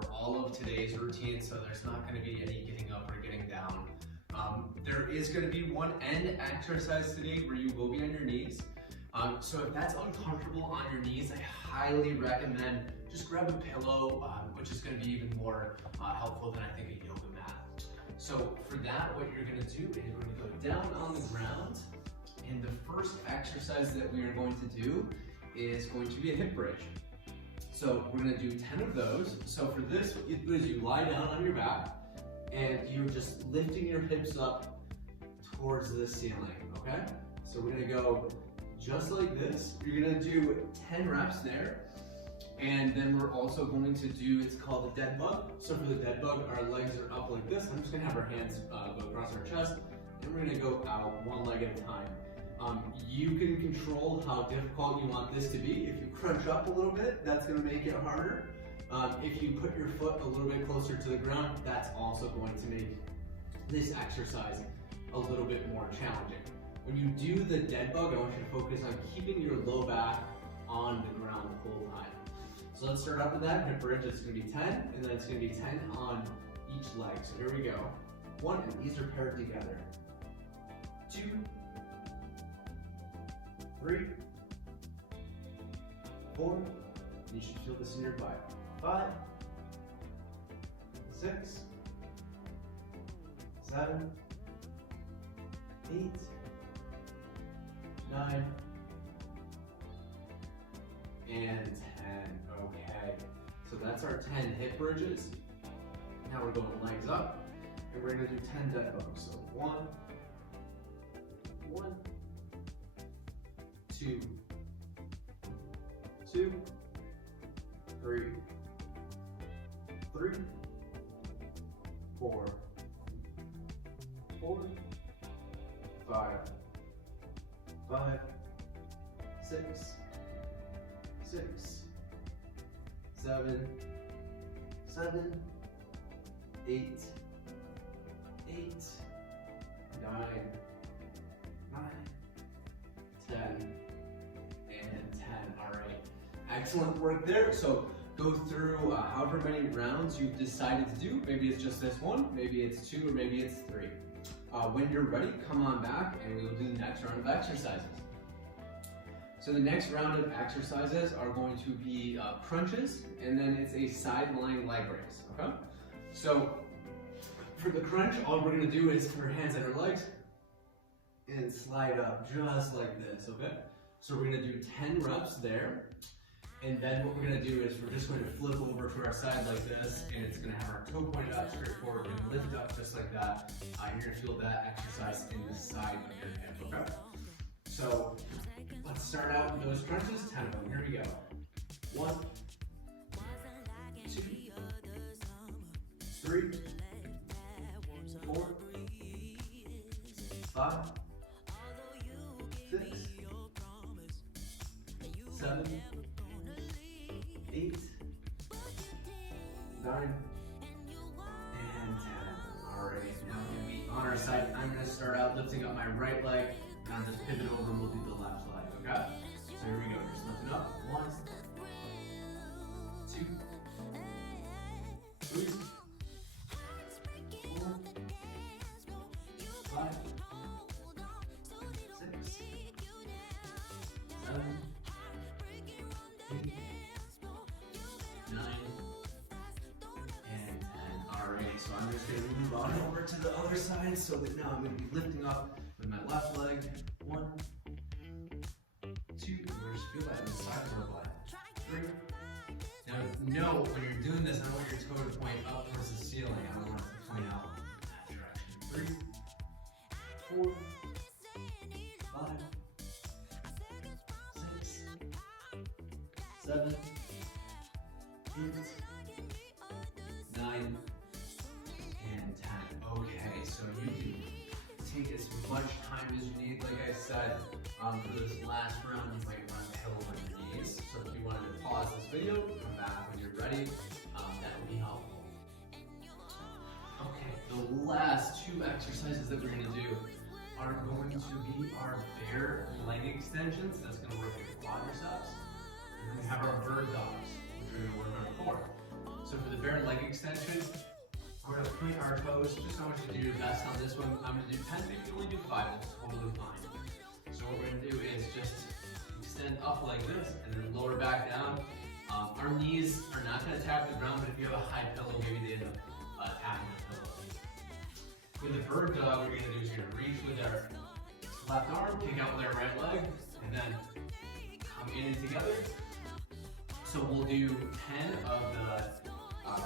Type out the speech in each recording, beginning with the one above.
for all of today's routine, so there's not going to be any getting up or getting down. There is going to be one end exercise today where you will be on your knees. So if that's uncomfortable on your knees, I highly recommend just grab a pillow, which is going to be even more helpful than I think a yoga mat. So for that, what you're going to do is you're going to go down on the ground, and the first exercise that we are going to do is going to be a hip bridge. So we're going to do 10 of those. So for this, what you do is you lie down on your back, and you're just lifting your hips up towards the ceiling, okay? So we're going to go just like this. You're going to do 10 reps there. And then we're also going to do, it's called a dead bug. So for the dead bug, our legs are up like this. I'm just gonna have our hands go across our chest, and we're gonna go out one leg at a time. You can control how difficult you want this to be. If you crunch up a little bit, that's gonna make it harder. If you put your foot a little bit closer to the ground, that's also going to make this exercise a little bit more challenging. When you do the dead bug, I want you to focus on keeping your low back on the ground the whole time. So let's start out with that hip bridge. It's going to be 10, and then it's going to be 10 on each leg. So here we go. 1, and these are paired together. 2, 3, 4, you should feel this in your butt. 5, 6, 7, 8, 9, and 10. Okay, so that's our 10 hip bridges. Now we're going legs up, and we're going to do 10 dead bugs. So 1, 2, 3, 4, 5, 6, 7, 8, 9, 10, and 10. All right, excellent work there. So go through however many rounds you've decided to do. Maybe it's just this one, maybe it's 2, or maybe it's 3. When you're ready, come on back and we'll do the next round of exercises. So the next round of exercises are going to be crunches, and then it's a side lying leg raise, okay? So for the crunch, all we're gonna do is put our hands on our legs and slide up just like this, okay? So we're gonna do 10 reps there, and then what we're gonna do is we're just going to flip over to our side like this, and it's gonna have our toe pointed up straight forward. We're gonna lift up just like that. You're gonna feel that exercise in the side of your hip, okay? So let's start out with those crunches, 10 of them. Here we go. 1, 2, 3, 4, 5, 6, 7, 8, 9, and 10. All right, now we're gonna be on our side. I'm gonna start out lifting up my right leg, and I'll just pivot over and we'll do the left leg, okay? So here we go, just lifting up. 1, 2, 3, 4, 5, 6, 7, 8, 9, and 10. All right, so I'm just gonna move on over to the other side, so that now I'm gonna be lifting up with my left leg. 1, 2, just feel that in the side of your leg. 3. Now, know when you're doing this, I want your toe to point up towards the ceiling. I don't want it to point out in that direction. 3, 4, 5, 6, 7, 8, 9, and 10. Okay, so you can take as much time as you need. Like I said, for this last round, you might run a hill on your knees. So if you wanted to pause this video, come back when you're ready. That would be helpful. Okay, the last 2 exercises that we're going to do are going to be our bare leg extensions. That's going to work your quadriceps. And then we have our bird dogs, which we're going to work on our core. So for the bare leg extensions, we're gonna point our toes. Just I want you to do your best on this one. I'm gonna do 10, but you can only do 5, that's totally fine. So what we're gonna do is just extend up like this and then lower back down. Our knees are not gonna tap the ground, but if you have a high pillow, maybe they end up tapping the pillow. With the bird dog, what you're gonna do is you're gonna reach with our left arm, kick out with our right leg, and then come in and together. So we'll do 10 of the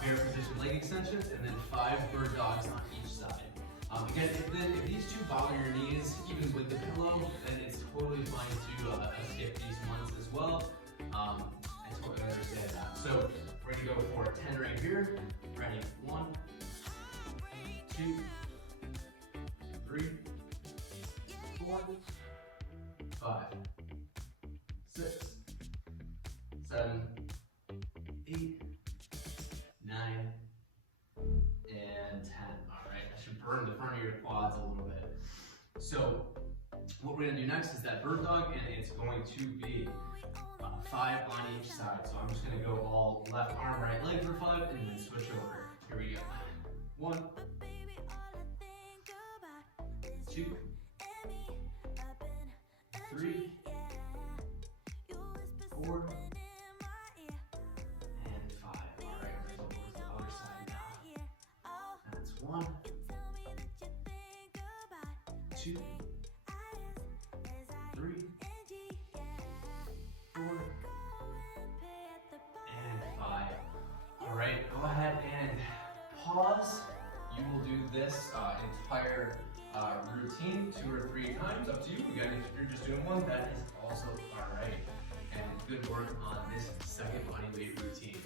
bare position leg extensions and then 5 bird dogs on each side. Again, if these two bother your knees, even with the pillow, then it's totally fine to skip these ones as well. I totally understand that. So we're gonna go for 10 right here. Ready? 1, 2, 3, 4, 5, 6, 7, 8, 9, and 10. All right, I should burn the front of your quads a little bit. So what we're gonna do next is that bird dog, and it's going to be 5 on each side. So I'm just gonna go all left arm, right leg for 5, and then switch over. Here we go. 1, 2, 3, 4, and 5. All right, we're going to the other side now. That's 1, 2, 3, 4, and 5. All right, go ahead and pause. You will do this entire routine 2 or 3 times, up to you. Again, if you're just doing one, that is also all right. And good work on this second body weight routine.